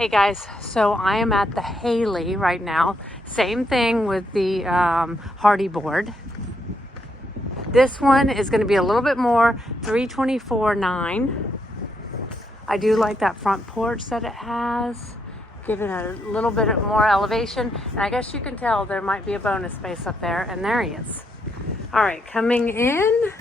Hey guys, so I am at the HAILEY right now. Same thing with the Hardy board. This one is going to be a little bit more, $324,900. I do like that front porch that it has, giving a little bit more elevation. And I guess you can tell there might be a bonus space up there, and there he is. All right, coming in.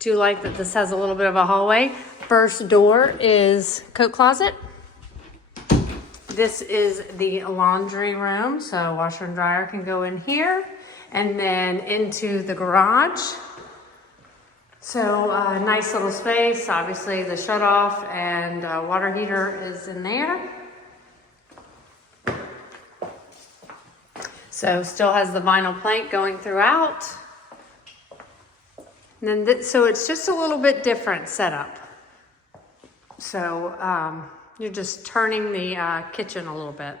Do like that this has a little bit of a hallway. First door is coat closet. This is the laundry room, so washer and dryer can go in here, and then into the garage. So nice little space. Obviously the shut off and water heater is in there. So still has the vinyl plank going throughout. And then so it's just a little bit different setup. So you're just turning the kitchen a little bit.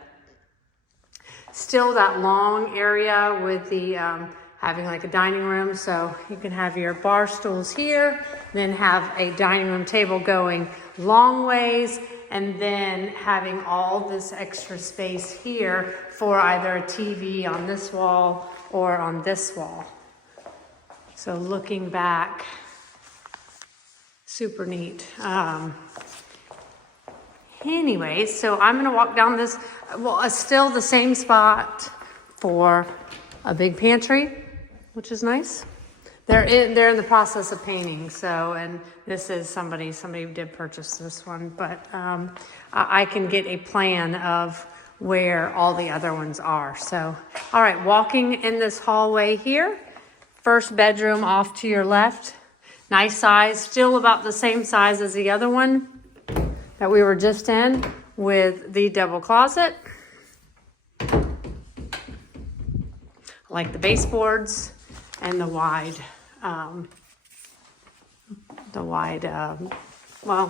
Still that long area with the having like a dining room, so you can have your bar stools here, then have a dining room table going long ways, and then having all this extra space here for either a TV on this wall or on this wall. So looking back, super neat. Anyways, so I'm gonna walk down this, well, still the same spot for a big pantry, which is nice. They're in the process of painting, so, and this is somebody did purchase this one, but I can get a plan of where all the other ones are. So, all right, walking in this hallway here. First bedroom off to your left. Nice size, still about the same size as the other one that we were just in with the double closet. I like the baseboards and the wide, well,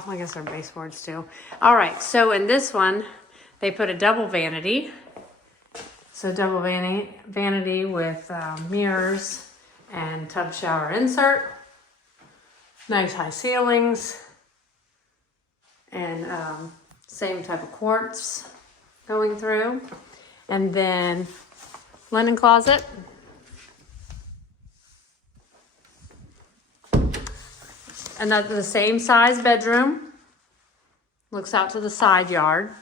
I guess they're baseboards too. All right, so in this one, they put a double vanity. So double vanity with mirrors and tub shower insert. Nice high ceilings. And same type of quartz going through. And then linen closet. Another the same size bedroom. Looks out to the side yard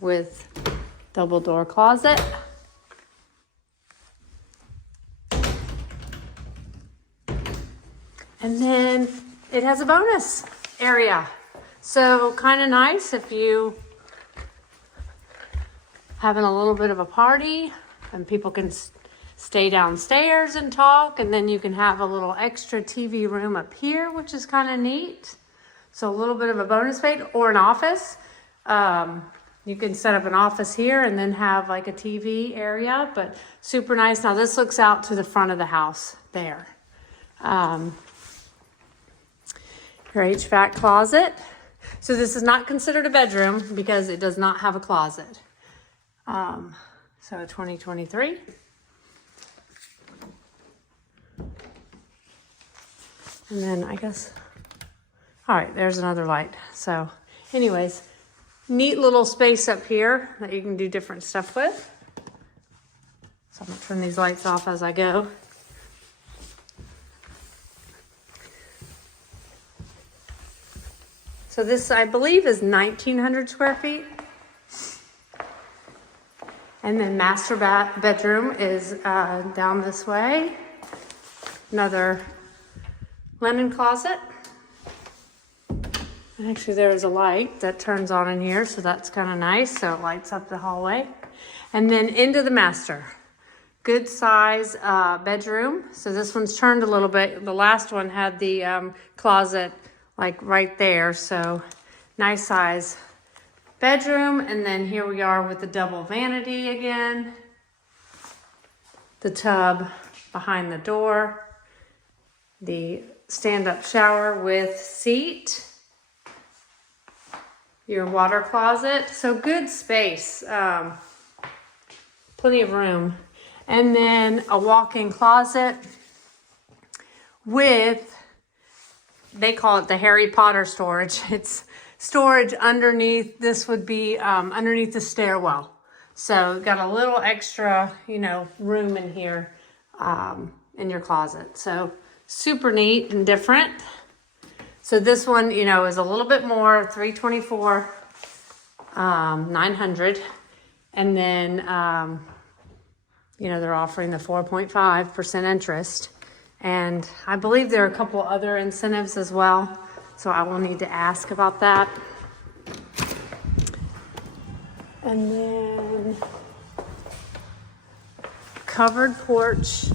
with double door closet. And then it has a bonus area. So kind of nice if you having a little bit of a party and people can stay downstairs and talk, and then you can have a little extra TV room up here, which is kind of neat. So a little bit of a bonus space or an office. You can set up an office here and then have like a TV area, but super nice. Now this looks out to the front of the house there. Your HVAC closet. So this is not considered a bedroom because it does not have a closet. So 2023. And then I guess, all right, there's another light. So anyways, neat little space up here that you can do different stuff with. So I'm gonna turn these lights off as I go. So this, I believe, is 1,900 square feet. And then master bedroom is down this way. Another linen closet. And actually there is a light that turns on in here, so that's kind of nice. So it lights up the hallway. And then into the master. Good size bedroom. So this one's turned a little bit. The last one had the closet like right there, so nice size bedroom. And then here we are with the double vanity again, the tub behind the door, the stand-up shower with seat, your water closet. So good space, plenty of room. And then a walk-in closet with they call it the Harry Potter storage. It's storage underneath. This would be underneath the stairwell. So got a little extra, you know, room in here in your closet. So super neat and different. So this one, you know, is a little bit more, $324, $900. And then, you know, they're offering the 4.5% interest. And I believe there are a couple other incentives as well. So I will need to ask about that. And then covered porch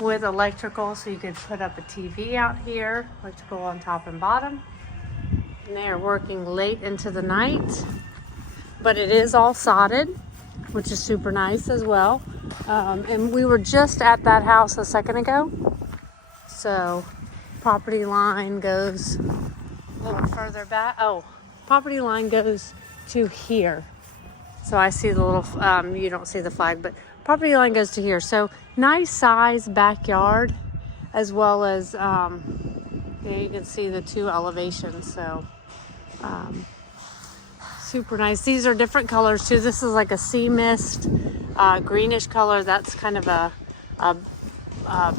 with electrical, so you could put up a TV out here, electrical on top and bottom. And they are working late into the night, but it is all sodded, which is super nice as well. And we were just at that house a second ago. So property line goes a little further back. Oh, property line goes to here. So I see the little, you don't see the flag, but property line goes to here. So nice size backyard, as well as, there you can see the two elevations. So super nice. These are different colors too. This is like a sea mist, greenish color. That's kind of a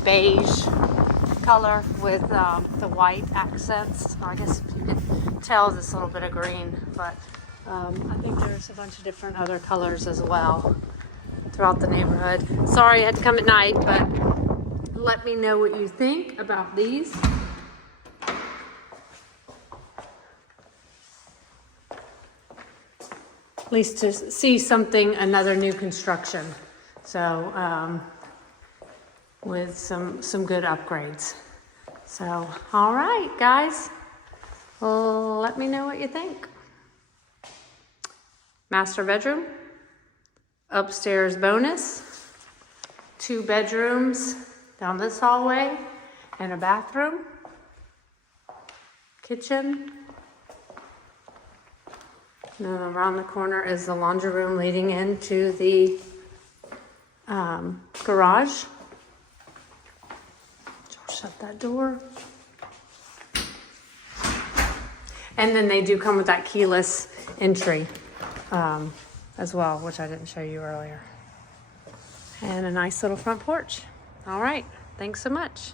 beige color with the white accents. I guess you can tell this little bit of green, but I think there's a bunch of different other colors as well throughout the neighborhood. Sorry I had to come at night, but let me know what you think about these. At least to see something, another new construction. So with some good upgrades. So, all right, guys, well, let me know what you think. Master bedroom, upstairs bonus, 2 bedrooms down this hallway, and a bathroom, kitchen. And then around the corner is the laundry room leading into the garage. I'll shut that door. And then they do come with that keyless entry as well, which I didn't show you earlier. And a nice little front porch. All right, thanks so much.